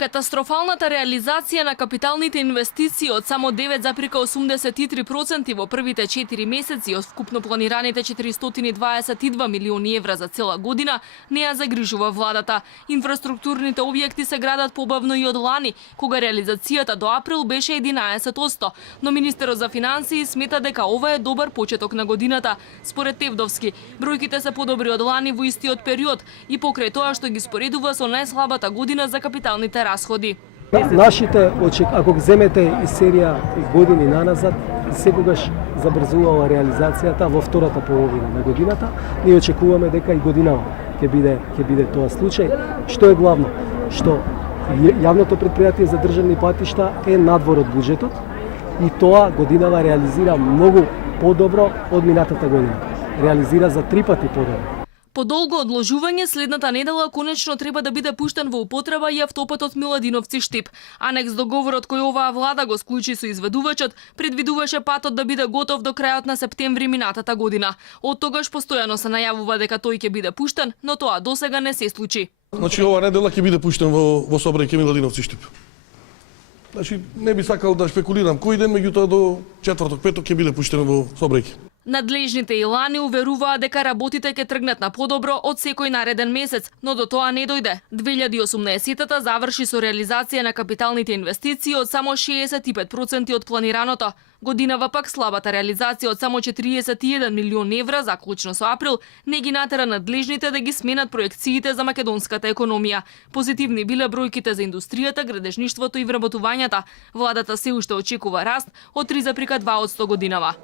Катастрофалната реализација на капиталните инвестиции од само 9,83% во првите 4 месеци од вкупно планираните 422 милиони евра за цела година не ја загрижува владата. Инфраструктурните објекти се градат побавно и од лани, кога реализацијата до април беше 11%, но министерот за финансии смета дека ова е добар почеток на годината. Според Тевдовски, бројките се подобри од лани во истиот период и покрај тоа што ги споредува со најслабата година за капиталните расходи. Нашите, ако ги земете и серија години наназад, секогаш забрзувала реализацијата во втората половина на годината. Ние очекуваме дека и годинава ќе биде тоа случај. Што е главно? Што јавното претпријатие за државни патишта е надвор од буџетот и тоа годинава реализира многу подобро од минатата година. Реализира за 3 пати подобро. По долго одложување, следната недела конечно треба да биде пуштен во употреба и автопатот Миладиновци-Штип. Анекс договорот кој оваа влада го склучи со изведувачот предвидуваше патот да биде готов до крајот на септември минатата година. Од тогаш постојано се најавува дека тој ќе биде пуштен, но тоа досега не се случи. Значи оваа недела ќе биде пуштен во сообраќај Миладиновци-Штип. Значи не би сакал да шпекулирам кој ден, меѓутоа до четврток, петок ќе биде пуштен во сообраќај. Надлежните и лани уверуваа дека работите ќе тргнат на подобро од секој нареден месец, но до тоа не дојде. 2018-та заврши со реализација на капиталните инвестиции од само 65% од планираното. Годинава пак слабата реализација од само 41 милион евра, заклучно со април, не ги натера надлежните да ги сменат проекциите за македонската економија. Позитивни биле бројките за индустријата, градежништвото и вработувањата. Владата се уште очекува раст од 3,2% годинава.